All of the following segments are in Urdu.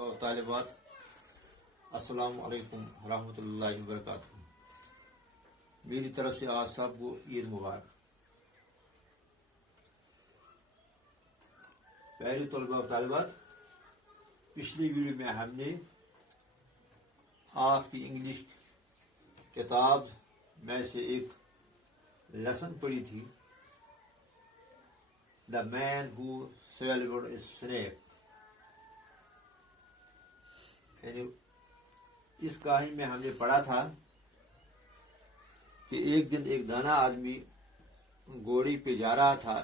و طالبات السلام علیکم ورحمۃ اللہ وبرکاتہ۔ میری طرف سے آج سب کو عید مبارک۔ پہلے طلباء و طالبات، پچھلی ویڈیو میں ہم نے آپ کی انگلش کتاب میں سے ایک لیسن پڑھی تھی، دا مین ہو سویلوڈ اے سنیک۔ یعنی اس کہانی میں ہم نے پڑھا تھا کہ ایک دن ایک دانا آدمی گھوڑی پہ جا رہا تھا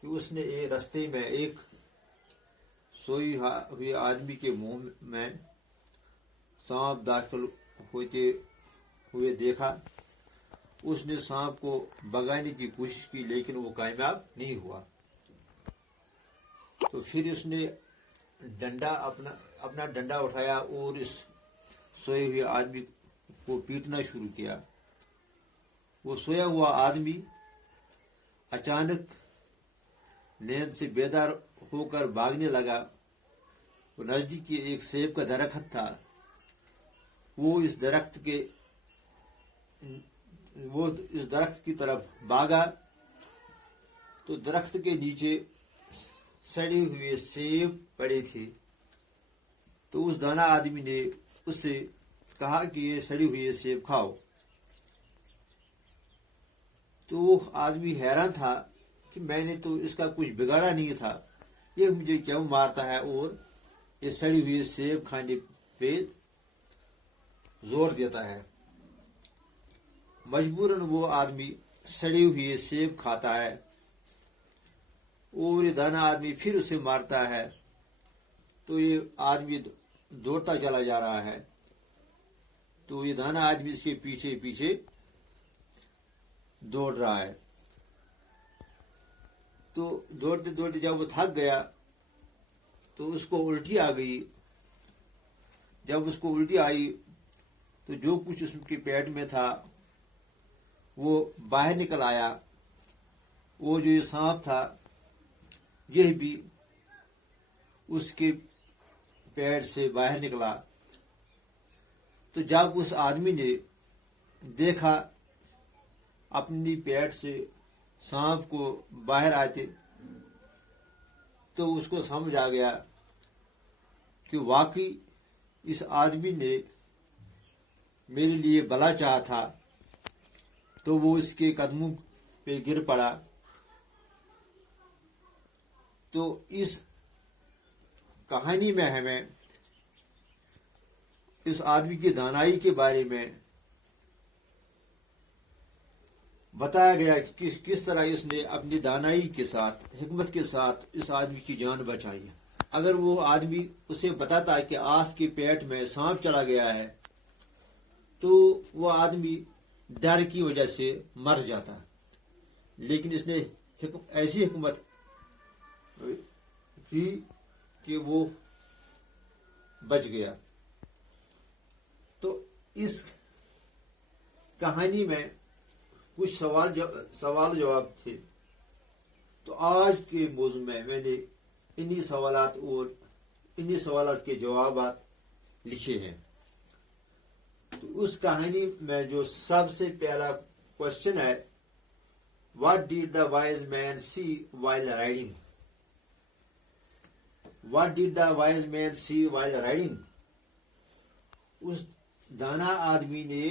کہ اس نے ایک رستے میں ایک سوئی ہوئے آدمی کے منہ میں سانپ داخل ہوتے ہوئے دیکھا۔ اس نے سانپ کو بھگانے کی کوشش کی لیکن وہ کامیاب نہیں ہوا۔ تو پھر اس نے اپنا ڈنڈا اٹھایا اور اس سوئے ہوئے آدمی کو پیٹنا شروع کیا۔ وہ سویا ہوا آدمی اچانک نیند سے بیدار ہو کر بھاگنے لگا۔ وہ نزدیک ایک سیب کا درخت تھا۔ وہ اس درخت کی طرف بھاگا تو درخت کے نیچے سڑے ہوئے سیب پڑے تھے۔ تو اس دانا آدمی نے اس سے کہا کہ یہ سڑے ہوئے سیب کھاؤ۔ تو وہ آدمی حیران تھا کہ میں نے تو اس کا کچھ بگاڑا نہیں تھا، یہ مجھے کیوں مارتا ہے اور یہ سڑے ہوئے سیب کھانے پہ زور دیتا ہے۔ مجبوراً وہ آدمی سڑے ہوئے سیب کھاتا ہے اور یہ دانا آدمی پھر اسے مارتا ہے۔ تو یہ آدمی دوڑتا چلا جا رہا ہے۔ تو یہ دانا آدمی اس کے پیچھے پیچھے دوڑ رہا ہے۔ تو دوڑتے دوڑتے جب وہ تھک گیا تو اس کو الٹی آ گئی۔ جب اس کو الٹی آئی تو جو کچھ اس کے پیٹ میں تھا وہ باہر نکل آیا۔ وہ جو یہ سانپ تھا یہ بھی اس کے پیٹ سے باہر نکلا۔ تو جب اس آدمی نے دیکھا اپنی پیٹ سے سانپ کو باہر آتے تو اس کو سمجھ آ گیا کہ واقعی اس آدمی نے میرے لیے بھلا چاہا تھا۔ تو وہ اس کے قدموں پہ گر پڑا۔ تو اس کہانی میں ہمیں اس آدمی کی دانائی کے بارے میں بتایا گیا کہ کس طرح اس نے اپنی دانائی کے ساتھ، حکمت کے ساتھ اس آدمی کی جان بچائی۔ اگر وہ آدمی اسے بتاتا کہ آپ کے پیٹ میں سانپ چلا گیا ہے تو وہ آدمی ڈر کی وجہ سے مر جاتا، لیکن اس نے ایسی حکمت کی کہ وہ بچ گیا۔ تو اس کہانی میں کچھ سوال جواب تھے۔ تو آج کے موضوع میں نے انہی سوالات کے جوابات لکھے ہیں۔ تو اس کہانی میں جو سب سے پہلا کوشچن ہے، what did the wise man see while riding? What did the wise man see while riding? اس دانا آدمی نے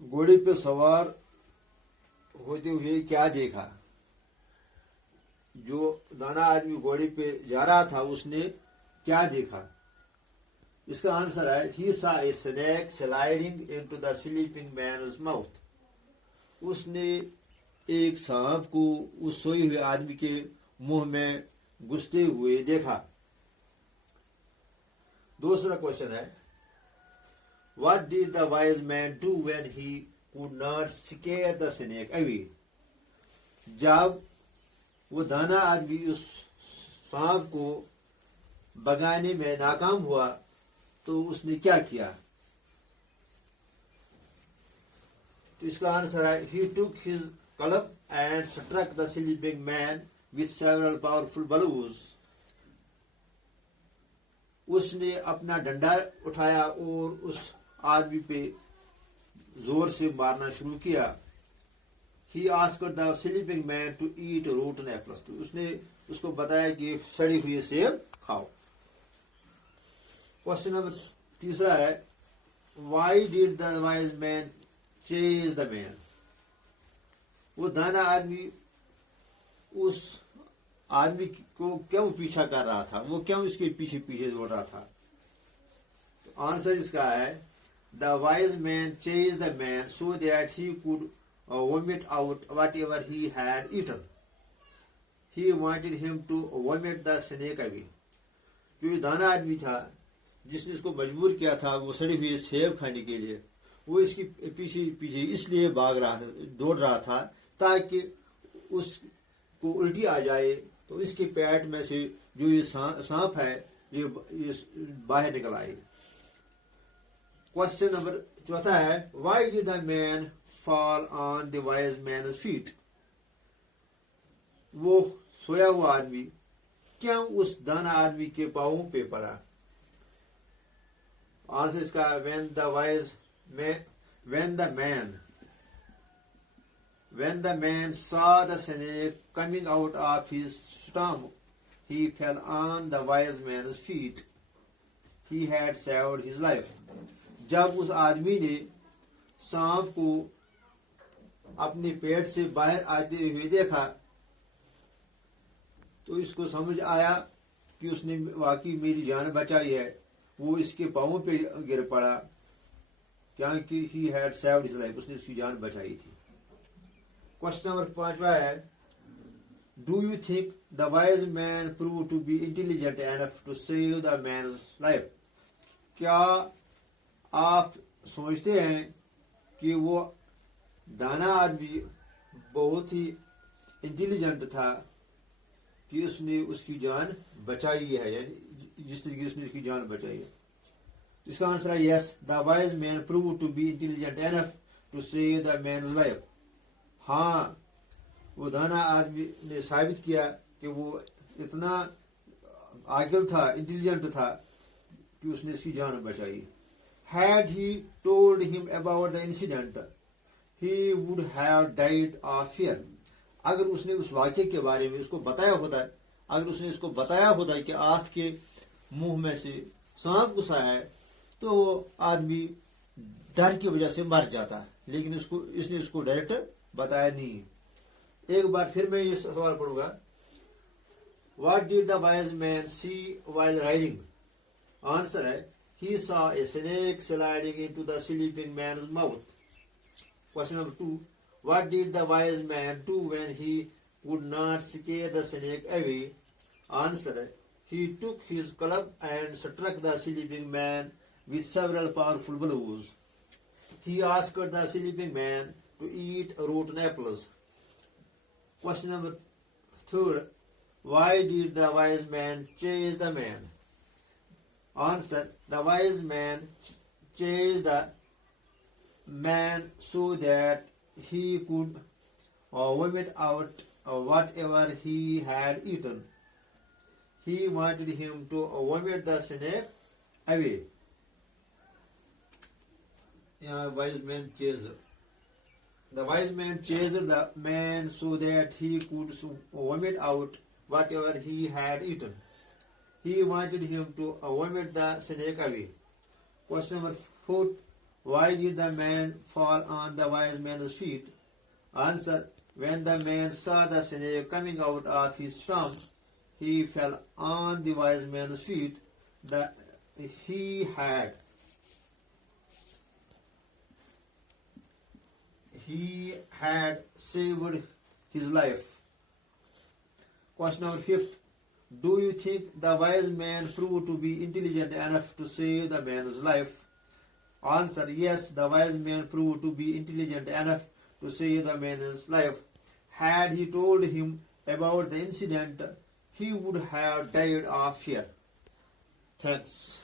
گھوڑے پہ سوار ہوتے ہوئے کیا دیکھا؟ جو دانا آدمی گھوڑے پہ جا رہا تھا اس نے کیا دیکھا؟ اس کا آنسر ہے he saw a snake sliding into the sleeping man's mouth۔ اس نے ایک سانپ کو اس سوئے ہوئے آدمی کے منہ میں گھستے ہوئے دیکھا۔ دوسرا کوشچن ہے what did the wise man do when he could not scare the snake away؟ جب وہ دانا آدمی اس سانپ کو بھگانے میں ناکام ہوا تو اس نے کیا کیا؟ تو اس کا آنسر ہے he took his club and struck the sleeping man with several powerful blows۔ اس نے اپنا ڈنڈا اٹھایا اور اس آدمی پہ زور سے مارنا شروع کیا. He asked the sleeping man to eat rotten apples. تو اس نے اس کو بتایا کہ سڑی ہوئی سیب کھاؤ. کوشچن نمبر تیسرا ہے why did the wise man chase the man؟ وہ دانا آدمی اس آدمی کو کیوں پیچھا کر رہا تھا، وہ کیوں اس کے پیچھے پیچھے دوڑ رہا تھا؟ آنسر اس کا ہے the wise man chased the man so that he could vomit out whatever he had eaten. He wanted him to vomit the snake away. جو یہ دانا آدمی تھا جس نے اس کو مجبور کیا تھا وہ سڑی ہوئی سیب کھانے کے لیے، وہ اس کی پیچھے پیچھے اس لیے دوڑ رہا تھا تاکہ اس کو الٹی آ جائے تو اس کے پیٹ میں سے جو یہ سانپ ہے یہ باہر نکل آئے. کوشچن نمبر چوتھا ہے why did the man fall on the wise man's feet? وہ سویا ہوا آدمی کیوں اس دانا آدمی کے پاؤں پہ پڑا؟ آنسر اس کا when the man saw the snake coming out of his stomach, he fell on the wise man's feet. He had saved his life. جب اس آدمی نے سانپ کو اپنے پیٹ سے باہر آتے ہوئے دیکھا تو اس کو سمجھ آیا کہ اس نے واقعی میری جان بچائی ہے. وہ اس کے پاؤں پہ گر پڑا کیونکہ he had saved his life، اس نے اس کی جان بچائی تھی. کوشچن نمبر 5 ہے Do you think the wise man proved to be intelligent enough to save the man's life؟ کیا آپ سوچتے ہیں کہ وہ دانا آدمی بہت ہی انٹیلیجنٹ تھا کہ اس نے اس کی جان بچائی ہے، یعنی جس طریقے سے اس نے اس کی جان بچائی ہے؟ اس کا آنسر ہے yes, the wise man prove to be intelligent enough to save the man's life. ہاں، وہ دانا آدمی نے ثابت کیا کہ وہ اتنا عاقل تھا، انٹیلیجنٹ تھا کہ اس نے اس کی جان بچائی. Had he told him about the incident, he would have died of fear. اگر اس نے اس واقعے کے بارے میں اس کو بتایا ہوتا کہ آپ کے منہ میں سے سانپ گھسا ہے تو وہ آدمی ڈر کی وجہ سے مر جاتا، لیکن اس نے اس کو ڈائریکٹ بتایا نہیں. ایک بار پھر میں یہ سوال پڑھوں گا What did the wise man see while riding؟ Answer ہے He saw a snake sliding into the sleeping man's mouth. Question number 2. What did the wise man do when he could not scare the snake away? Answer. He took his club and struck the sleeping man with several powerful blows. He asked the sleeping man to eat rotten apples. Question number 3. Why did the wise man chase the man? Answer. The wise man chased the man so that he could vomit out whatever he had eaten. He wanted him to vomit the snake away. Wise man chased. The wise man chased the man so that he could vomit out whatever he had eaten. He wanted him to vomit the snake away. Question number 4. Why did the man fall on the wise man's feet? Answer. When the man saw the snake coming out of his stomach, he fell on the wise man's feet. He had saved his life. Question number 5. Do you think the wise man proved to be intelligent enough to save the man's life? Answer. Yes, the wise man proved to be intelligent enough to save the man's life. Had he told him about the incident, he would have died of fear. Thanks.